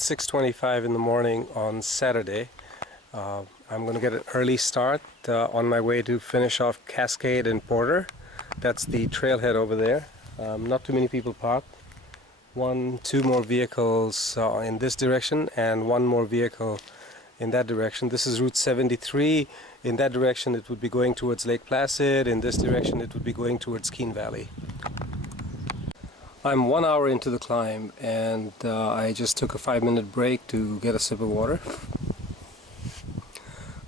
It's 6:25 in the morning on Saturday. I'm going to get an early start on my way to finish off Cascade and Porter. That's the trailhead over there. Not too many people parked. Two more vehicles in this direction and one more vehicle in that direction. This is Route 73. In that direction it would be going towards Lake Placid. In this direction it would be going towards Keene Valley. I'm 1 hour into the climb and I just took a 5-minute break to get a sip of water.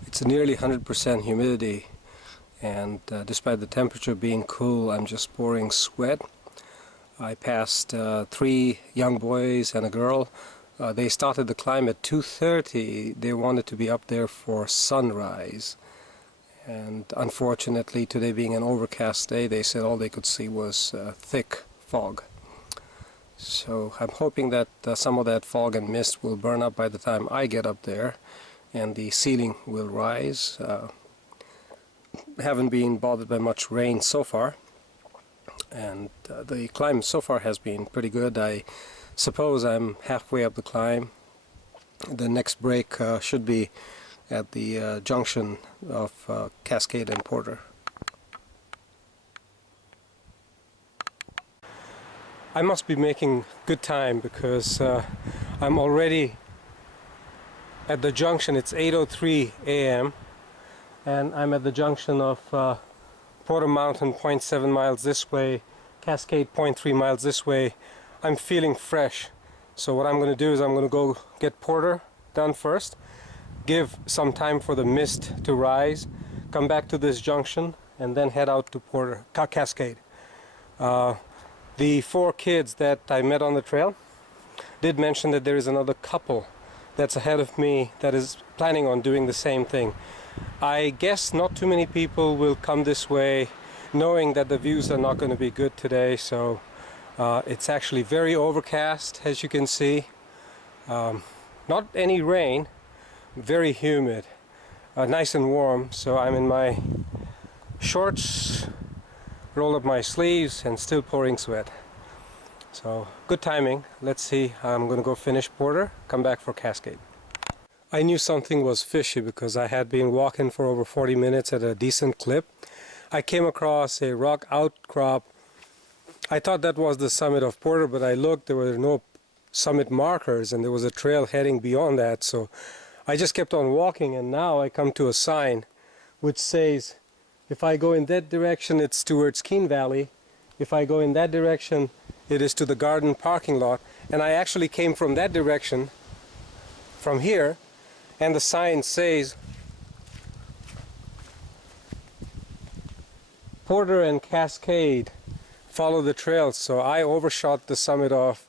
It's nearly 100% humidity, and despite the temperature being cool, I'm just pouring sweat. I passed 3 young boys and a girl. They started the climb at 2:30. They wanted to be up there for sunrise, and unfortunately, today being an overcast day, they said all they could see was thick fog. So I'm hoping that some of that fog and mist will burn up by the time I get up there and the ceiling will rise. Haven't been bothered by much rain so far, and the climb so far has been pretty good. I suppose I'm halfway up the climb. The next break should be at the junction of Cascade and Porter. I must be making good time because I'm already at the junction. It's 8:03 a.m. and I'm at the junction of Porter Mountain, 0.7 miles this way, Cascade 0.3 miles this way. I'm feeling fresh, so what I'm going to do is I'm going to go get Porter done first, give some time for the mist to rise, come back to this junction, and then head out to Porter, Cascade. The 4 kids that I met on the trail did mention that there is another couple that's ahead of me that is planning on doing the same thing. I guess not too many people will come this way knowing that the views are not going to be good today, so it's actually very overcast, as you can see. Not any rain, very humid, nice and warm, so I'm in my shorts, rolled up my sleeves and still pouring sweat. So good timing. Let's see, I'm gonna go finish Porter, come back for Cascade. I knew something was fishy because I had been walking for over 40 minutes at a decent clip. I came across a rock outcrop. I thought that was the summit of Porter, but I looked, there were no summit markers and there was a trail heading beyond that, so I just kept on walking, and now I come to a sign which says if I go in that direction, it's towards Keene Valley. If I go in that direction, it is to the garden parking lot. And I actually came from that direction, from here, and the sign says Porter and Cascade, follow the trails. So I overshot the summit of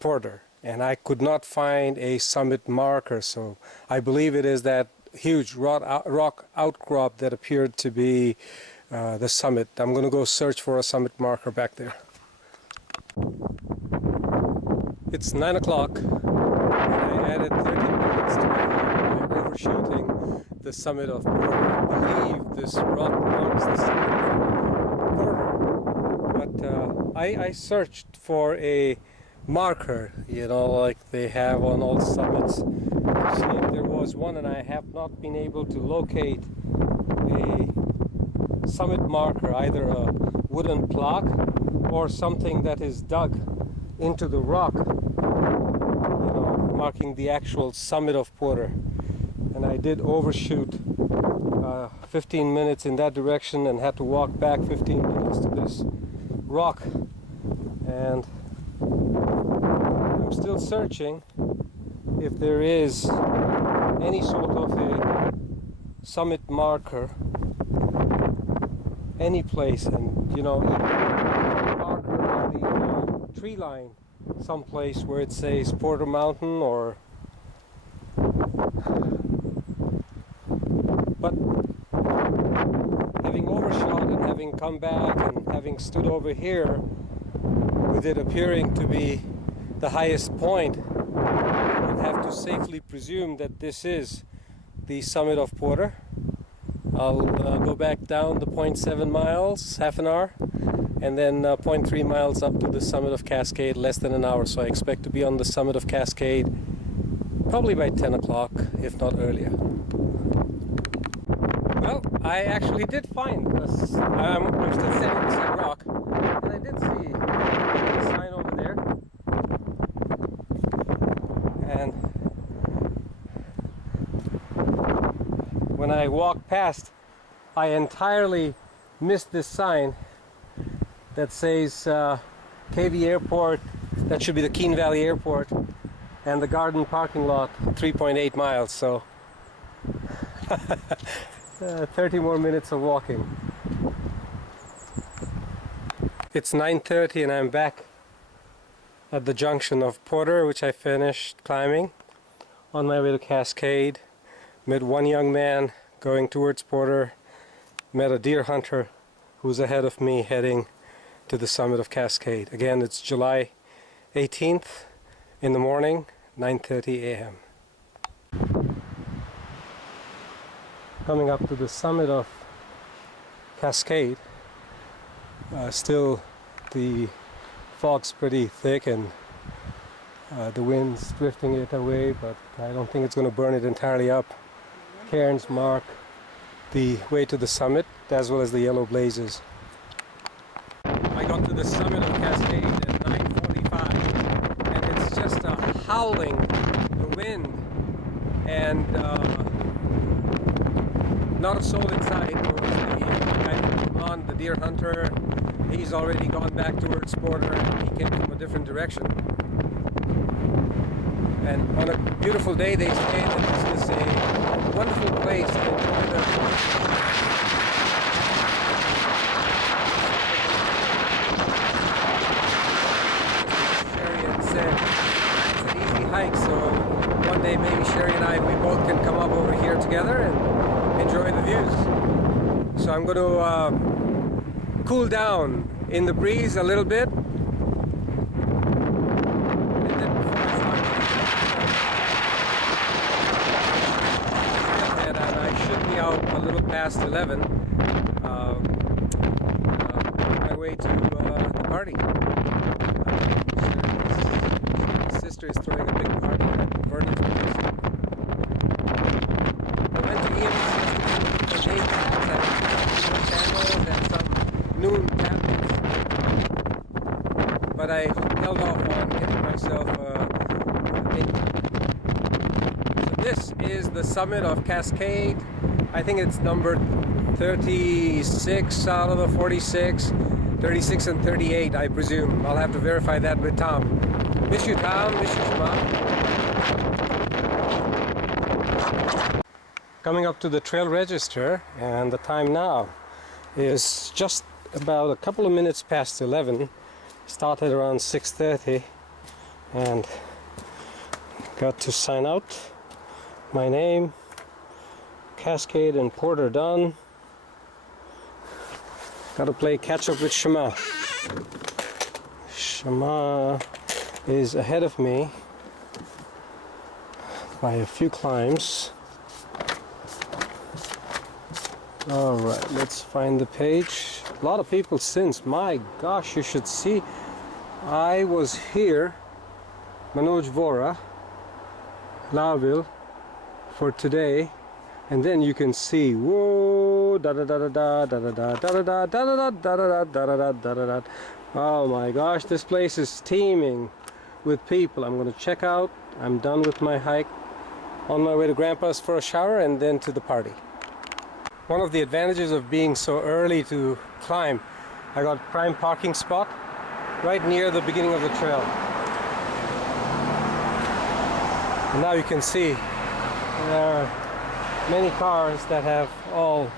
Porter, and I could not find a summit marker. So I believe it is that huge rock outcrop that appeared to be the summit. I'm going to go search for a summit marker back there. It's 9 o'clock and I added 30 minutes to my climb by overshooting the summit of Porter. I believe this rock marks the summit of Porter, but I searched for a marker, you know, like they have on all summits, to see if there was one, and I have not been able to locate a summit marker, either a wooden plaque or something that is dug into the rock, you know, marking the actual summit of Porter. And I did overshoot 15 minutes in that direction and had to walk back 15 minutes to this rock, and I'm still searching if there is any sort of a summit marker any place, and you know, a marker on the tree line someplace where it says Porter Mountain, or but having overshot and having come back and having stood over here with it appearing to be the highest point, I have to safely presume that this is the summit of Porter. I'll go back down the 0.7 miles, half an hour, and then 0.3 miles up to the summit of Cascade, less than an hour. So I expect to be on the summit of Cascade probably by 10 o'clock, if not earlier. Well, I actually did find this. I'm still standing on the same rock, and I did see a sign over there. And when I walked past, I entirely missed this sign that says KV Airport. That should be the Keene Valley Airport, and the garden parking lot, 3.8 miles. So 30 more minutes of walking. It's 9:30 and I'm back at the junction of Porter, which I finished climbing. On my way to Cascade, met one young man going towards Porter, met a deer hunter who's ahead of me heading to the summit of Cascade. Again, it's July 18th in the morning, 9:30 a.m. Coming up to the summit of Cascade, still the fog's pretty thick and the wind's drifting it away, but I don't think it's going to burn it entirely up. Cairns mark the way to the summit, as well as the yellow blazes. I got to the summit of Cascade at 9:45, and it's just a howling, the wind, and not a soul inside. It was the guy from Vermont, the deer hunter. He's already gone back towards Porter, and he came from a different direction. And on a beautiful day, they say that this is a wonderful place to enjoy the Sherry had said it's an easy hike, so one day maybe Sherry and I, we both can come up over here together and enjoy the views. So I'm going to cool down in the breeze a little bit. Out a little past 11, on my way to the party. My sister is throwing a big party at Vernon's place. I went to Ian's for dates, had candles and some noon cabins, but I held off on getting myself a date. So this is the summit of Cascade. I think it's numbered 36 out of the 46, 36 and 38, I presume. I'll have to verify that with Tom. Miss you, Tom. Miss you, Shema. Coming up to the trail register, and the time now is just about a couple of minutes past 11. Started around 6:30, and got to sign out. My name. Cascade and Porter done. Gotta play catch up with Shema. Shema is ahead of me by a few climbs. Alright, let's find the page. A lot of people since. My gosh, you should see. I was here, Manoj Vora, Laville, for today. And then you can see, whoa, da da da da da da da da da da da da da da da da da. Oh my gosh, this place is teeming with people. I'm going to check out. I'm done with my hike. On my way to Grandpa's for a shower and then to the party. One of the advantages of being so early to climb, I got prime parking spot right near the beginning of the trail. And now you can see there are many cars that have all